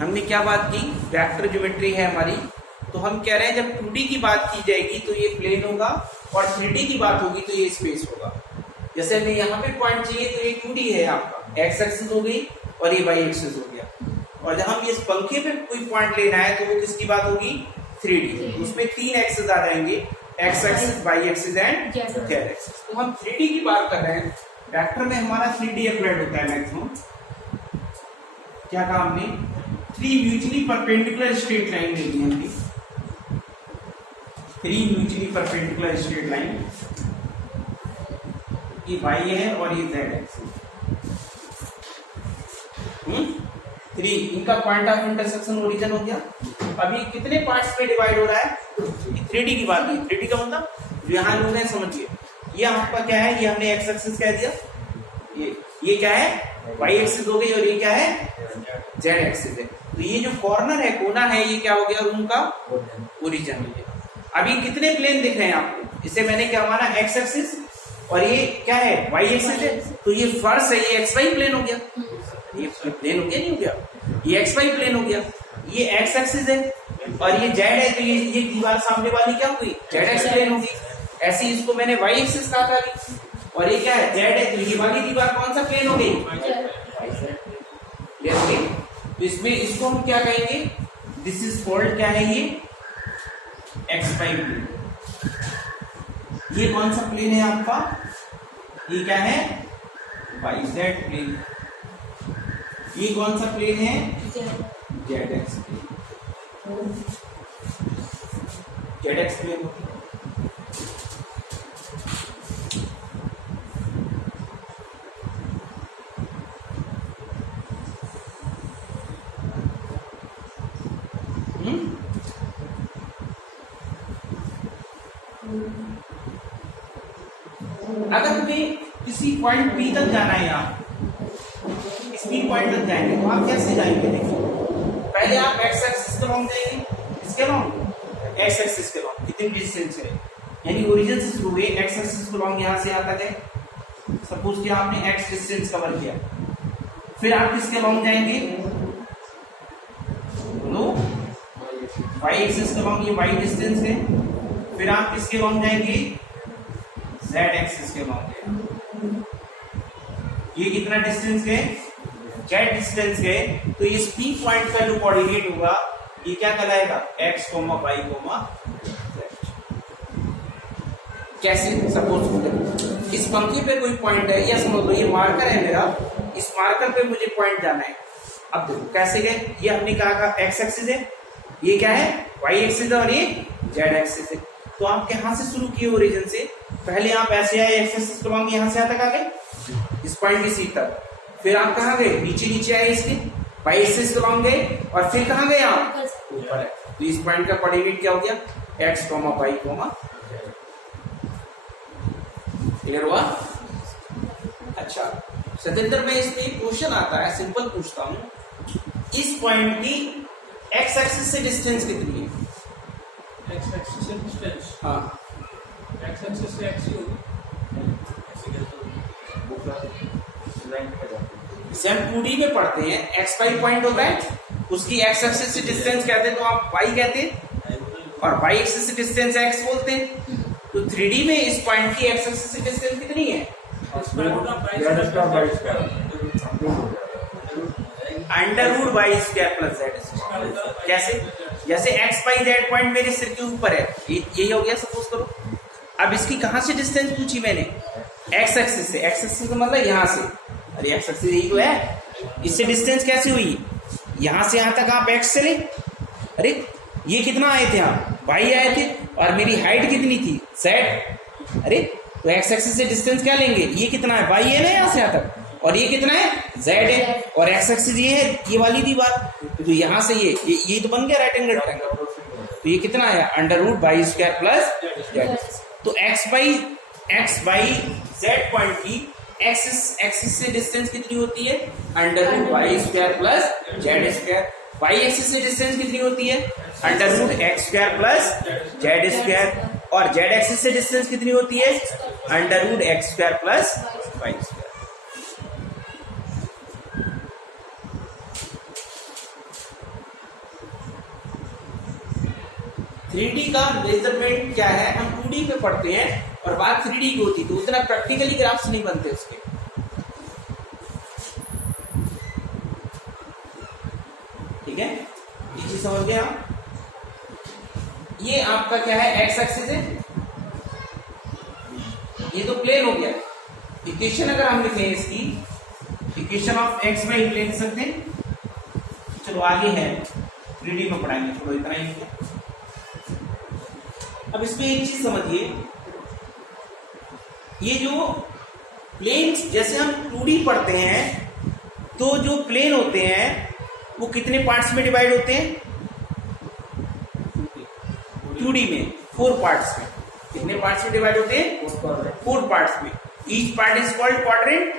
हमने क्या बात की, वेक्टर ज्योमेट्री है हमारी। तो हम कह रहे हैं जब 2D की बात की जाएगी तो ये प्लेन होगा और 3D की बात होगी तो ये स्पेस होगा। जैसे हमें यहाँ पे पॉइंट चाहिए तो ये 2D है आपका, एक्स एक्सिस हो गई और ये वाई एक्सिस हो गया। और जब हम इस पंखे पे कोई पॉइंट लेना है तो वो किसकी बात होगी, 3D। उसमें 3 एक्सिस आ जाएंगे, X axis, Y axis and Z axis. तो हम 3D की बात कर रहे हैं। वेक्टर में हमारा 3D अप्लाइड होता है मैक्सिमम। क्या कहा हमने, 3 म्यूचुअली परपेंडिकुलर स्ट्रेट लाइन लेनी है हमने, 3 म्यूचुअली परपेंडिकुलर स्ट्रेट लाइन। ये वाई है और ये जेड एक्सिस। 3 इनका पॉइंट ऑफ इंटरसेक्शन ओरिजिन हो गया। अभी कितने पार्ट्स में डिवाइड हो रहा है, 3D की बात है। 3D का मतलब जो यहाँ लोग हैं समझिए, ये आपका क्या है, ये हमने एक्स एक्सिस कह दिया, ये क्या है वाई एक्सिस हो गई और ये क्या है जेड एक्सिस है। तो ये जो कॉर्नर है, कोना है, ये क्या हो गया रूम का ओरिजिन हो गया। अभी कितने प्लेन दिख रहे हैं आपको, इसे मैंने क्या माना एक्स एक्सिस और ये क्या है वाई एक्सिस है। तो ये फर्श है, ये एक्स वाई प्लेन हो गया, ये प्लेन हो गया नहीं हो गया, ये एक्स वाई प्लेन हो गया। ये एक्स एक्सिस है और ये जेड है, तो ये दीवार सामने वाली क्या हो गई, जेड एक्स प्लेन हो गई। ऐसे ही इसको मैंने वाई एक्सिस कहा था अभी, और ये क्या है जेड है, तो ये वाली दीवार कौन सा प्लेन हो गई, तो इसमें इसको हम क्या कहेंगे, दिस इज कॉल्ड क्या है ये एक्स वाई प्लेन। ये कौन सा प्लेन है आपका, ये क्या है वाई जेड प्लेन। ये कौन सा प्लेन है, Z X plane, Z X plane. अगर तुम्हें किसी पॉइंट बी तक जाना है, यहाँ इस बी पॉइंट तक जाएंगे तो आप कैसे जाएंगे, देखिए पहले आप एक्स एक्सिस के लॉन्ग जाएंगे, इसके लॉन्ग एक्स एक्सिस के लॉन्ग कितनी डिस्टेंस है, यानी ओरिजिन से शुरू हुए एक्स एक्सिस के लॉन्ग यहाँ से यहाँ तक है। सपोज कि आपने एक्स डिस्टेंस कवर किया, फिर आप किसके लॉन्ग जाएंगे, नो वाई एक्सिस के लॉन्ग, ये वाई डिस्टेंस है। फिर आप किसके लॉन्ग जाएंगे, जेड एक्सिस के लॉन्ग। ये कितना डिस्टेंस गए, जेड डिस्टेंस गए। तो इस पी पॉइंट का जो कोऑर्डिनेट होगा ये क्या कहलाएगा, X comma Y comma Z. कैसे, सपोज इस पंक्ति पे कोई पॉइंट है, या समझ लो ये मार्कर है मेरा, इस मार्कर पे मुझे पॉइंट जाना है। अब देखो कैसे गए, ये हमने कहा एक्स एक्सिस है, ये क्या है वाई एक्सिस है और ये जेड एक्सिस है। तो आप कहां से शुरू किए ओरिजिन से, पहले आप ऐसे आए एक्स एक्सिस के लॉन्ग यहाँ से यहाँ तक आ गए इस पॉइंट की सीट तक। फिर आप कहाँ गए, नीचे नीचे आए इसके वाई एक्सिस के लॉन्ग गए, और फिर कहाँ गए आप ऊपर है। तो इस पॉइंट का कोऑर्डिनेट क्या हो गया, X comma Y comma. Clear हुआ। अच्छा सतेंद्र, में इसमें क्वेश्चन आता है, सिंपल पूछता हूँ, इस पॉइंट की एक्स एक्सिस से डिस्टेंस कितनी है, एक्स एक्सिस से डिस्टेंस, हाँ एक्स एक्सिस से एक्स होगी, इसे हम 2D में पढ़ते हैं, एक्स वाई पॉइंट होता है, उसकी एक्स एक्सिस से डिस्टेंस कहते हैं तो आप वाई कहते हैं, और वाई एक्सिस से डिस्टेंस एक्स बोलते हैं। तो 3D में इस पॉइंट की एक्स एक्सिस से डिस्टेंस कितनी है, under root Y square plus Z. कैसे, जैसे एक्स वाई जेड पॉइंट मेरे सिर के ऊपर है, यही हो गया सपोज करो। अब इसकी कहां से डिस्टेंस पूछी मैंने, एक्स एक्सिस से। एक्स एक्सिस का मतलब यहाँ से, अरे एक्स एक्सिस यही तो है, इससे डिस्टेंस कैसे हुई, यहां से यहां तक आप एक्स चले, अरे ये कितना आए थे आप वाई आए थे, और मेरी हाइट कितनी थी जेड। अरे तो एक्स एक्सिस से डिस्टेंस क्या लेंगे, ये कितना है वाई है ना यहाँ से यहाँ तक, और ये कितना है जेड है, और एक्स एक्सिस ये है ये वाली दीवार। तो यहाँ से ये तो बन गया राइट एंगल ट्रायंगल। तो ये कितना है under root Y square plus Z. तो एक्स वाई जेड पॉइंट की एक्सिस से डिस्टेंस कितनी होती है, under root Y square plus Z square. Y axis से डिस्टेंस कितनी होती है, under root X square plus Z square. और जेड एक्सिस से डिस्टेंस कितनी होती है, under root X square plus Y square. 3D का मेजरमेंट क्या है, हम 2D पे पढ़ते हैं और बात 3D की होती, तो उतना प्रैक्टिकली ग्राफ्स नहीं बनते उसके। ठीक है, ये चीज समझ गए आप। ये आपका क्या है, एक्स एक्सिस है, ये तो प्लेन हो गया। इक्वेशन अगर हम लिखें इसकी, इक्वेशन ऑफ एक्स में ही लिख सकते हैं। चलो आगे है, 3D में पढ़ाएंगे, छोड़ो इतना ही है। अब इसमें एक चीज समझिए, ये जो प्लेन्स, जैसे हम 2D पढ़ते हैं तो जो प्लेन होते हैं वो कितने पार्ट्स में डिवाइड होते हैं, 2D में 4 पार्ट्स में। कितने पार्ट्स में डिवाइड होते हैं, 4 पार्ट्स में। Each part is called quadrant.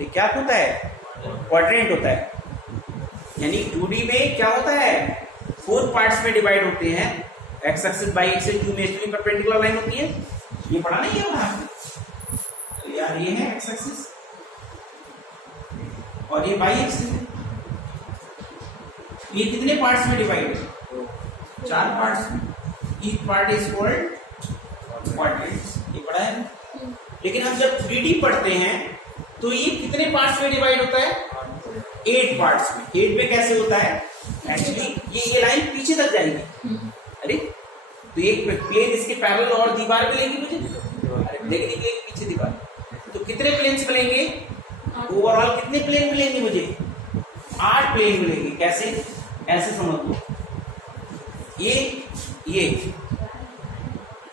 ये क्या होता है, क्वाड्रेंट होता है। यानी 2D में क्या होता है, 4 पार्ट्स में डिवाइड होते हैं। X axis by axis imaginary perpendicular line होती है, ये पढ़ा नहीं है वहां पे। तो यार ये है एक्स एक्सिस और ये बाई एक्सिस है। ये कितने पार्ट्स में डिवाइड है, 4 पार्ट्स में। Each part is called quadrants, ये पढ़ा है। लेकिन हम जब 3D पढ़ते हैं तो ये कितने पार्ट्स में डिवाइड होता है, 8 पार्ट्स में। 8 में कैसे होता है, एक्चुअली ये लाइन पीछे तक जाएगी। अरे तो एक प्लेन इसके पैरेलल और दीवार मिलेगी मुझे, अरे मिलेगी नहीं, पीछे दीवार। तो कितने प्लेन्स मिलेंगे, ओवरऑल कितने प्लेन मिलेंगे मुझे, 8 प्लेन मिलेंगे। कैसे, ऐसे समझ लो, ये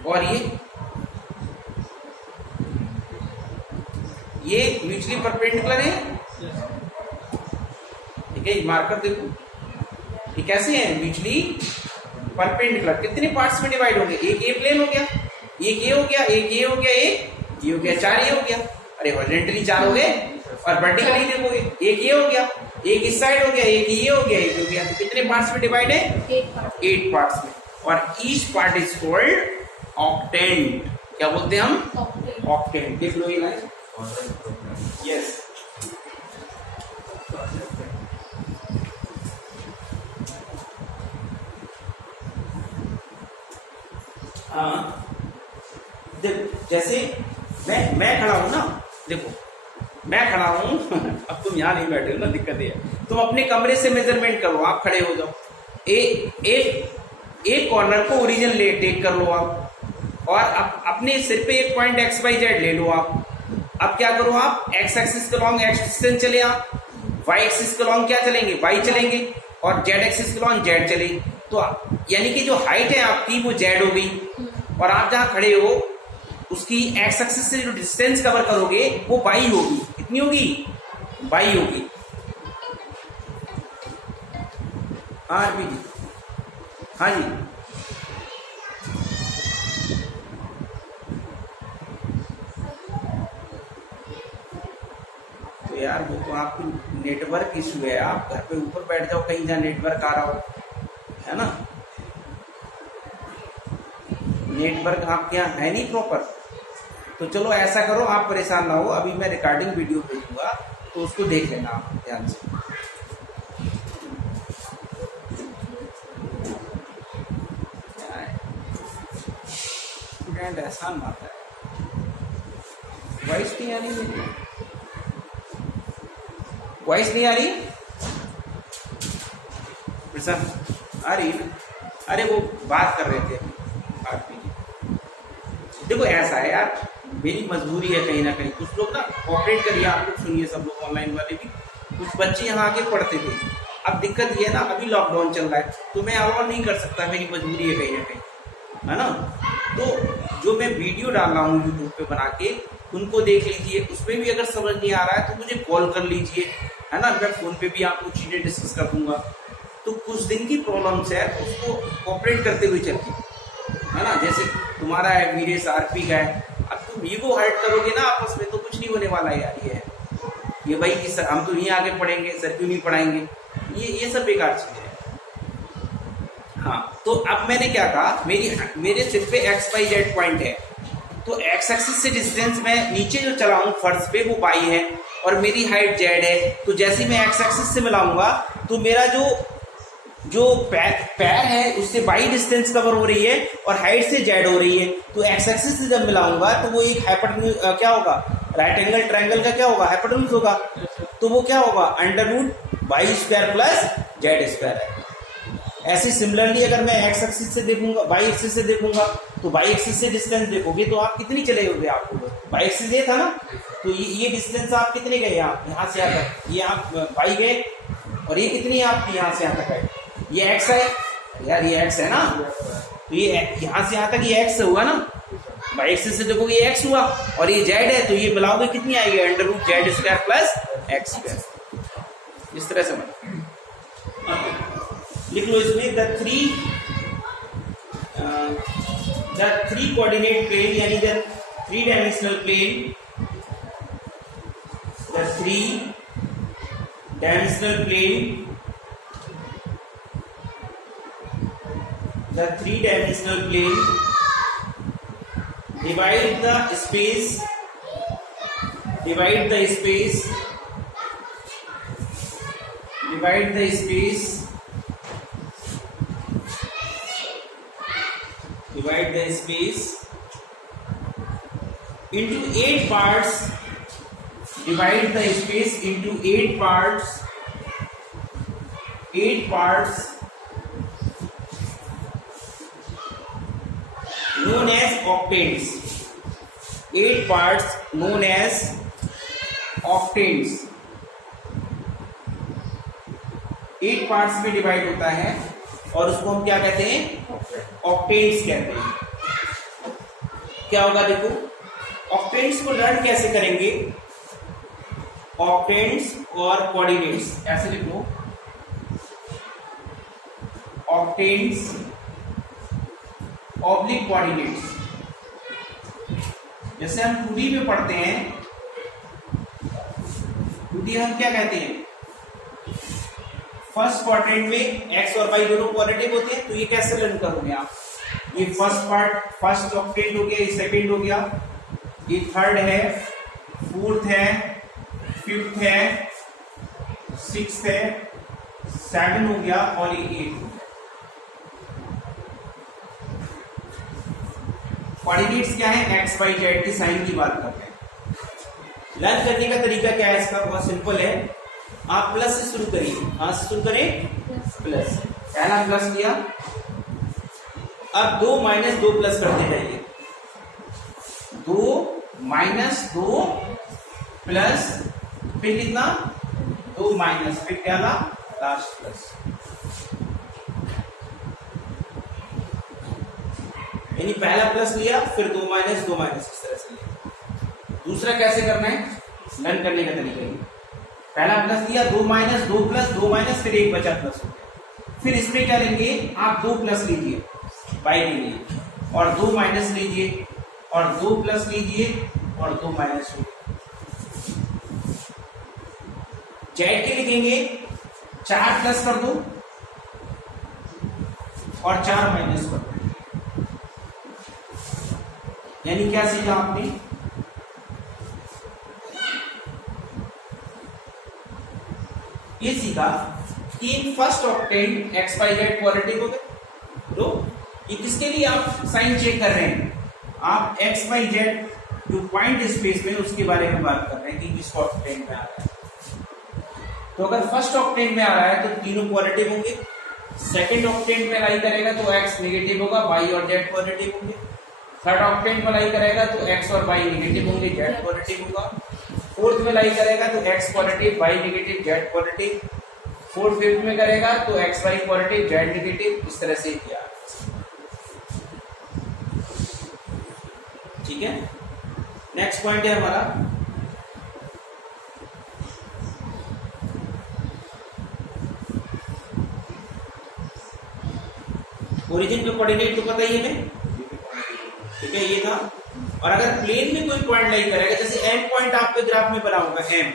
और ये म्यूचुअली परपेंडिकुलर है। ठीक है, मार्कर देखो, ये कैसे है, म्यूचुअली परपेंडिकुलर। कितने पार्ट्स में डिवाइड होंगे, एक ये प्लेन हो गया, एक ये हो गया, एक ये हो गया, एक ये हो गया, 4 ये हो गया। अरे हॉरिजॉन्टली 4 हो गए और वर्टिकली देखोगे, एक ये हो गया, एक इस साइड हो गया, एक ये हो गया, एक हो गया। तो कितने पार्ट्स में डिवाइड है, 8 पार्ट्स में। और each part is called octant. क्या बोलते हैं हम, ऑक्टेंट। देख लो ये लाइन, यस। हाँ देखो, जैसे मैं खड़ा हूं ना, देखो मैं खड़ा हूं अब तुम यहां नहीं बैठे हो ना, दिक्कत है। तुम अपने कमरे से मेजरमेंट करो, आप खड़े हो जाओ, एक कॉर्नर को ओरिजिन ले टेक कर लो आप, और अपने सिर पे एक पॉइंट एक्स वाई जेड ले लो आप। अब क्या करो, आप एक्स एक्सिस के लॉन्ग एक्स डिस्टेंस चले, आप वाई एक्सिस के लॉन्ग क्या चलेंगे, वाई चलेंगे, और जेड एक्सिस के लॉन्ग जेड चले। तो यानी कि जो हाइट है आपकी वो जेड हो गई, और आप जहां खड़े हो उसकी एक्स एक्सिस से जो डिस्टेंस कवर करोगे वो वाई होगी। कितनी होगी, वाई होगी। हाँ आरपी जी, हाँ जी। तो यार वो तो आपकी नेटवर्क इशू है, आप घर पे ऊपर बैठ जाओ कहीं जहाँ नेटवर्क आ रहा हो, है ना। नेटवर्क आपके यहाँ है नहीं प्रॉपर। तो चलो ऐसा करो, आप परेशान ना हो, अभी मैं रिकॉर्डिंग वीडियो भेजूंगा तो उसको देख लेना आप ध्यान से। स्टूडेंट एहसान माता है, वॉइस नहीं आ रही, वॉइस नहीं आ रही, आ रही। अरे वो बात कर रहे थे आप। देखो ऐसा है यार, मेरी मजबूरी है कहीं ना कहीं। कुछ लोग ना कोऑपरेट करिए, आप लोग सुनिए, सब लोग ऑनलाइन वाले भी। कुछ बच्चे यहाँ आके पढ़ते थे, अब दिक्कत ये है ना, अभी लॉकडाउन चल रहा है तो मैं अलाउ नहीं कर सकता, मेरी मजबूरी है कहीं ना कहीं, है ना। तो जो मैं वीडियो डाल रहा हूँ यूट्यूब पे बना के, उनको देख लीजिए, उसमें भी अगर समझ नहीं आ रहा है तो मुझे कॉल कर लीजिए, है ना। मैं फोन पे भी आपको चीजें डिस्कस कर दूंगा। तो कुछ दिन की प्रॉब्लम्स है, उसको कोऑपरेट करते हुए चलिए, है ना। जैसे तुम्हारा है वीरेश आरपी का है, अब तुम ईगो हर्ट करोगे ना आपस में तो कुछ नहीं होने वाला है यार। ये भाई कि सर हम तो यहीं आगे पढ़ेंगे, सर क्यों नहीं पढ़ाएंगे, ये सब बेकार चीजें है। हाँ, तो अब मैंने क्या कहा, मेरे सिर पे एक्स वाई जेड पॉइंट है, तो एक्स एक्सिस से डिस्टेंस मैं नीचे जो चला हूँ फर्श पे वो वाई है, और मेरी हाइट जेड है। तो जैसे मैं एक्स एक्सिस से मिलाऊंगा तो मेरा जो जो पैर है उससे वाई डिस्टेंस कवर हो रही है और हाइट से जेड हो रही है, तो एक्स एक्सिस से जब मिलाऊंगा तो वो एक हाइपोटेन्यूज क्या होगा, राइट एंगल ट्रायंगल का क्या होगा, हाइपोटेन्यूज होगा। तो वो क्या होगा, under root Y square plus Z square है। ऐसे सिमिलरली अगर मैं एक्स एक्सिस से देखूंगा, वाई एक्सिस से देखूंगा, तो वाई एक्सिस से डिस्टेंस देखोगे तो आप कितनी चले होगे, आपको वाई एक्सिस ये था ना, तो ये डिस्टेंस आप कितने गए, यहाँ से आकर ये आप वाई गए, और ये कितनी आप यहाँ से यहाँ तक आए, ये एक्स है यार, ये एक्स है ना, तो ये यहाँ से यहाँ तक ये एक्स हुआ ना, वाई एक्सिस से देखोगे ये एक्स हुआ, और ये जेड है, तो ये मिलाओगे कितनी आएगी, under root Z square plus X square. इस तरह से लिख लो इसमें द थ्री कोऑर्डिनेट प्लेन, यानी the three dimensional plane, the three dimensional plane, the three-dimensional plane divide the space divide the space into 8 parts, divide the space into 8 parts known as octaves, 8 parts known as octaves, 8 parts में divide होता है और उसको हम क्या कहते हैं, octaves कहते हैं। क्या होगा देखो, ऑक्टेव्स को लर्न कैसे करेंगे, ऑक्टेव्स और कोऑर्डिनेट्स ऐसे लिखो, ऑक्टेव्स ऑब्लिक कोऑर्डिनेट्स। जैसे हम 2D में पढ़ते हैं, 2D हम क्या कहते हैं, फर्स्ट क्वाड्रेंट में एक्स और वाई दोनों पॉजिटिव होते हैं, तो ये कैसे लर्न करोगे आप, ये फर्स्ट ऑक्टेंट हो गया, ये सेकंड हो गया, ये थर्ड है, फोर्थ है, फिफ्थ है, सिक्स्थ है, 7 हो गया और ये 8 हो गया। कोऑर्डिनेट्स क्या है, एक्स वाई जेड की साइन की बात करते हैं। लर्न करने का तरीका क्या है इसका, बहुत सिंपल है, आप प्लस से शुरू करिए, कहां से शुरू करें, प्लस, पहला प्लस लिया, अब 2 माइनस 2 प्लस करते जाइए, 2 माइनस 2 प्लस, फिर कितना, 2 माइनस, फिर क्या ला, लास्ट प्लस, यानी पहला प्लस लिया, फिर 2 माइनस 2 माइनस, इस तरह से लिया। दूसरा कैसे करना है, लर्न करने का तरीका है, पहला प्लस लिया, 2 माइनस 2 प्लस 2 माइनस, फिर एक बचा प्लस हो गया, फिर इसमें क्या लेंगे आप, 2 प्लस लीजिए बाई के लिए, और 2 माइनस लीजिए, और 2 प्लस लीजिए, और 2 माइनस लीजिए। जेड के लिखेंगे 4 प्लस कर दो और 4 माइनस कर दो, यानी क्या सीखा आपने, ये सीखा कि first octant X Y Z positive हो गए, तो ये किसके लिए आप साइन चेक कर रहे हैं, आप एक्स वाई जेड जो पॉइंट स्पेस में उसके बारे में बात कर रहे हैं कि किस ऑक्टेंट में आ रहा है। तो अगर फर्स्ट ऑक्टेंट में आ रहा है तो तीनों पॉजिटिव होंगे, सेकंड ऑक्टेंट में लाई करेगा तो एक्स नेगेटिव होगा, वाई और जेड पॉजिटिव होंगे, थर्ड ऑक्टेंट में लाई करेगा तो एक्स और वाई नेगेटिव होंगे, जेड पॉजिटिव होगा, फोर्थ में लाई करेगा तो X positive, Y negative, Z positive, fourth fifth में करेगा तो X Y positive, Z negative, इस तरह से किया। ठीक है, नेक्स्ट पॉइंट है हमारा ओरिजिन का कोऑर्डिनेट तो पता ही है हमें, ठीक है, ये था। और अगर प्लेन में कोई पॉइंट लाई करेगा, जैसे एम पॉइंट आपके ग्राफ में बना होगा एम,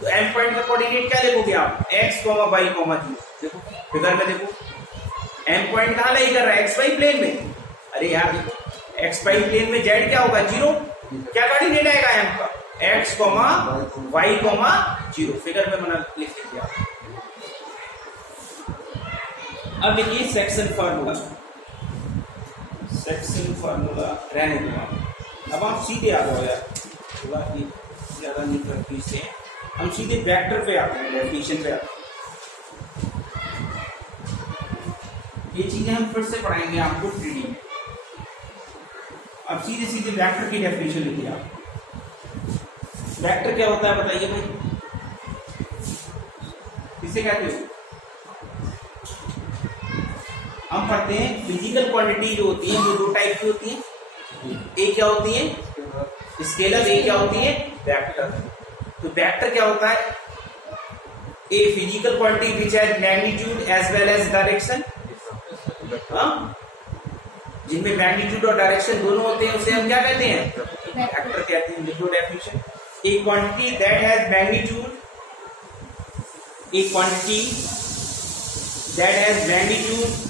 तो एम पॉइंट का कोऑर्डिनेट क्या लिखोगे आप, एक्स वाई जीरो। देखो फिगर में देखो, एम पॉइंट कहां लाई कर रहा है, एक्स वाई प्लेन में, अरे यार देखो एक्स वाई प्लेन में जेड क्या होगा, 0, क्या कोऑर्डिनेट आएगा एम का, एक्स वाई जीरो, फिगर में बना लिख लीजिए आप। अब लिखिए सेक्शन फार्मूला। सेक्शन फार्मूला रहने दो, अब आप सीधे आ जाओ यार, थोड़ा ज्यादा नहीं करती से, हम सीधे वेक्टर पे आते हैं, डेफिनेशन पे आते हैं। ये चीजें हम फिर से पढ़ाएंगे आपको 3D में। अब सीधे सीधे वेक्टर की डेफिनेशन लिखिए आप। वेक्टर क्या होता है बताइए भाई, किसे कहते हो? हम पढ़ते हैं फिजिकल क्वांटिटी जो होती है वो दो टाइप की होती है। एक क्या होती है स्केलर, एक क्या होती है वेक्टर। तो वेक्टर क्या होता है? A physical quantity which has magnitude as well as direction, जिनमें मैग्नीट्यूड और डायरेक्शन दोनों होते हैं, उसे हम क्या कहते हैं? वेक्टर कहते हैं। लिखो definition, A quantity that has magnitude, A quantity that has magnitude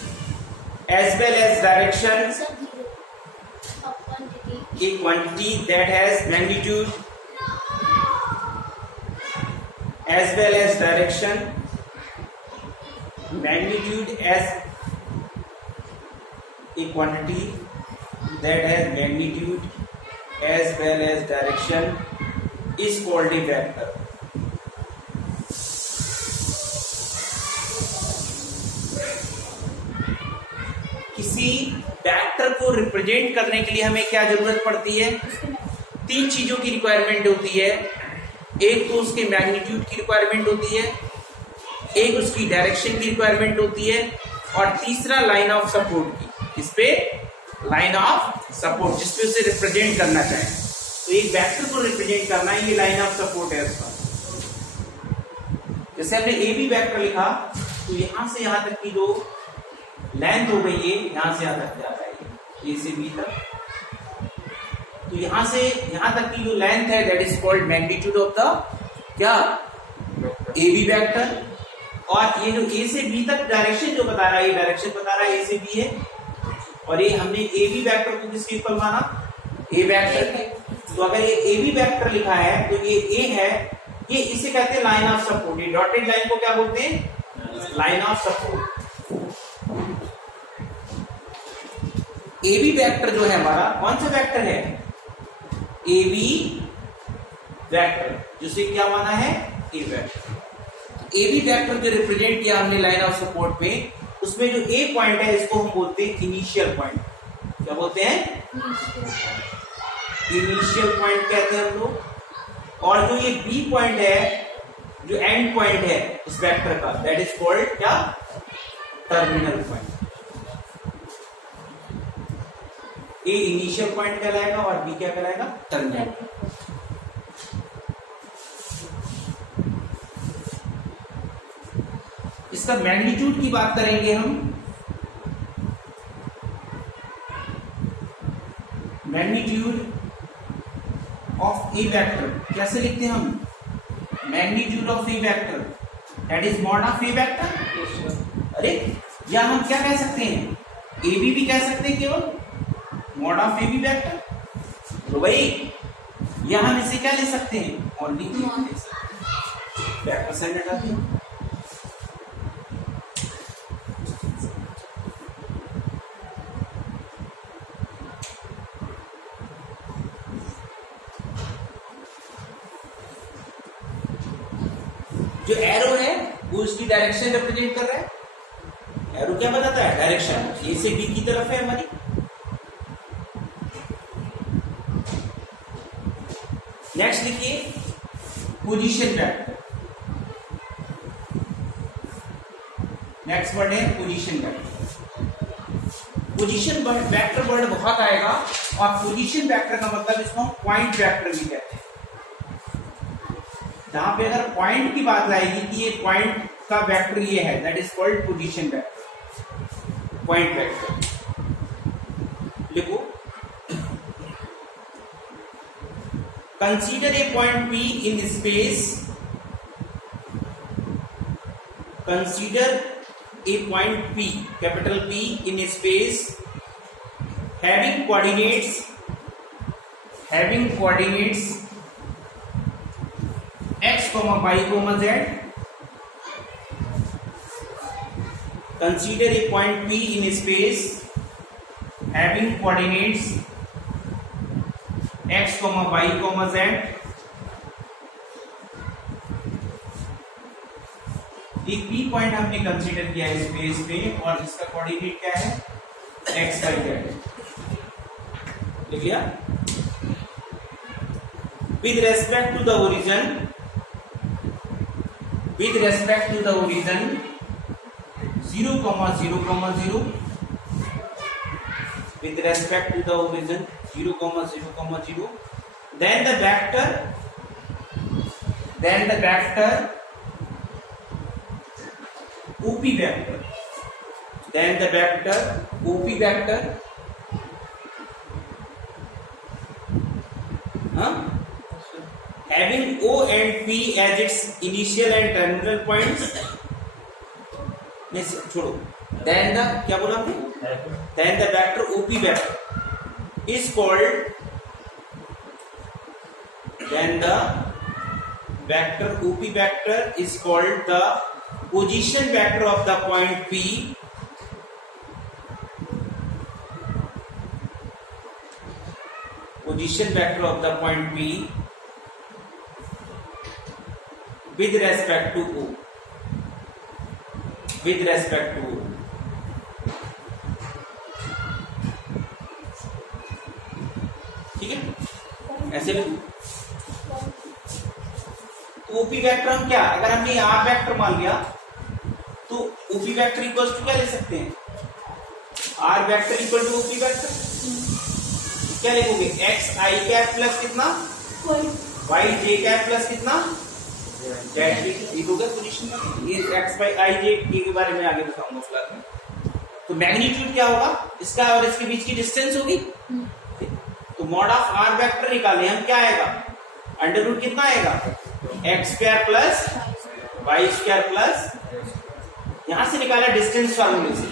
as well as direction, a quantity that has magnitude as well as direction, magnitude as a quantity that has magnitude as well as direction is called a vector. किसी vector को represent करने के लिए हमें क्या जरूरत पड़ती है? तीन चीजों की रिक्वायरमेंट होती है। एक तो उसके मैग्नीट्यूड की रिक्वायरमेंट होती है, एक उसकी डायरेक्शन की रिक्वायरमेंट होती है, और तीसरा लाइन ऑफ सपोर्ट की। इस पे लाइन ऑफ सपोर्ट, जिसपे उसे रिप्रेजेंट करना चाहे। तो एक वेक्टर को रिप्रेजेंट करना है, ये लाइन ऑफ सपोर्ट है उसका। जैसे हमने ए बी वेक्टर लिखा, तो यहां से यहां तक की जो लेंथ हो गई है, यहां से यहां तक जा रहा है, ए से बी तक। तो यहां से यहां तक की जो लेंथ है that is called magnitude of the क्या ए बी वेक्टर। और ये जो ए से बी तक डायरेक्शन जो बता रहा है, ये डायरेक्शन बता रहा है ए से बी है। और ये हमने ए बी वेक्टर को किसके इक्वल माना? ए वेक्टर। तो अगर ये ए बी वेक्टर लिखा है तो ये ए है, ये इसे कहते हैं लाइन ऑफ सपोर्ट। ये डॉटेड लाइन को क्या बोलते हैं? Line of support. A B vector जो है हमारा, कौन सा वेक्टर है? ए बी वेक्टर, जिसे क्या माना है? ए वेक्टर। ए बी वेक्टर जो रिप्रेजेंट किया हमने लाइन ऑफ सपोर्ट पे, उसमें जो ए पॉइंट है इसको हम बोलते हैं इनिशियल पॉइंट। क्या बोलते हैं? इनिशियल पॉइंट कहते हैं हम लोग। और जो ये बी पॉइंट है, जो एंड पॉइंट है इस वेक्टर का, दैट इज कॉल्ड क्या? Terminal point. A initial point कहलाएगा और बी क्या कहलाएगा? टर्मिनल। इसका मैग्नीट्यूड की बात करेंगे हम। मैग्नीट्यूड ऑफ ए वेक्टर कैसे लिखते हैं हम? Magnitude of A vector that is mod of A vector. अरे या हम क्या कह सकते हैं? ए बी भी कह सकते हैं केवल, mod of A B vector. तो भाई या हम इसे क्या ले सकते हैं? ओनली वेक्टर साइन हटा दिया। जो एरो है वो उसकी डायरेक्शन रिप्रेजेंट कर रहा है। एरो क्या बताता है? डायरेक्शन। ए से बी की तरफ है हमारी। नेक्स्ट लिखिए पोजीशन वेक्टर। नेक्स्ट वर्ड है position vector. Position vector word बहुत आएगा, और पोजीशन वेक्टर का मतलब इसको हम पॉइंट वेक्टर भी कहते हैं। जहां पे अगर पॉइंट की बात आएगी कि ये पॉइंट का वेक्टर ये है, that is called position vector, point vector. लिखो, consider a point P in space. Consider a point P, capital P, in space having coordinates x, y, z, consider a point P in space having coordinates x, y, z. एक P point हमने consider किया है space में और इसका coordinate क्या है x, y, z. लिख लिया. With respect to the origin, with respect to the origin 0, 0, 0, with respect to the origin 0, 0, 0, then the vector OP vector, then the vector OP vector, having O and P as its initial and terminal points. नहीं छोड़ो. Then the क्या बोला हमने? Then the vector OP vector is called. Then the vector OP vector is called the position vector of the point P. Position vector of the point P with respect to O. With respect to O. ठीक है, ऐसे भी OP vector हम क्या, अगर हमने are vector मान लिया तो ओपी वेक्टर इक्वल टू क्या ले सकते हैं, R vector equal to OP vector. क्या लिखोगे, एक्स आई कैप प्लस कितना, वाई जे कैप प्लस कितना, लिखोगे पोजीशन में. ये एक्स बाई आई जे के बारे में आगे बताऊंगा क्लास में. तो मैग्नीट्यूड क्या होगा इसका और इसके बीच की डिस्टेंस होगी. तो मॉड ऑफ आर वेक्टर निकाले हम, क्या आएगा, अंडर रूट कितना आएगा, X square plus Y square plus, यहां से निकाला डिस्टेंस फार्मूले से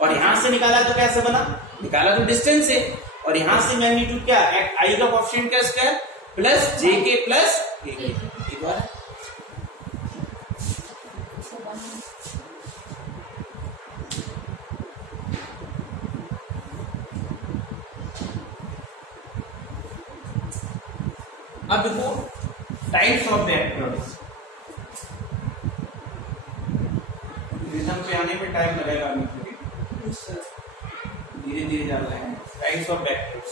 और यहां से निकाला तो कैसे बना, निकाला तो डिस्टेंस से और यहां से मैग्नीट्यूड क्या, आई का कोएफिशिएंट का स्क्वायर प्लस जे के प्लस के के. एक बार अब देखो टाइप्स ऑफ वेक्टर्स. रिदम पे आने में टाइम लगेगा, धीरे धीरे चल रहे हैं. टाइप्स ऑफ वेक्टर्स,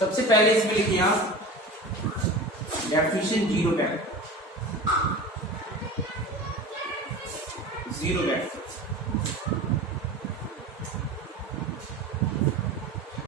सबसे पहले इसमें लिखिए आप definition zero vector. Zero vector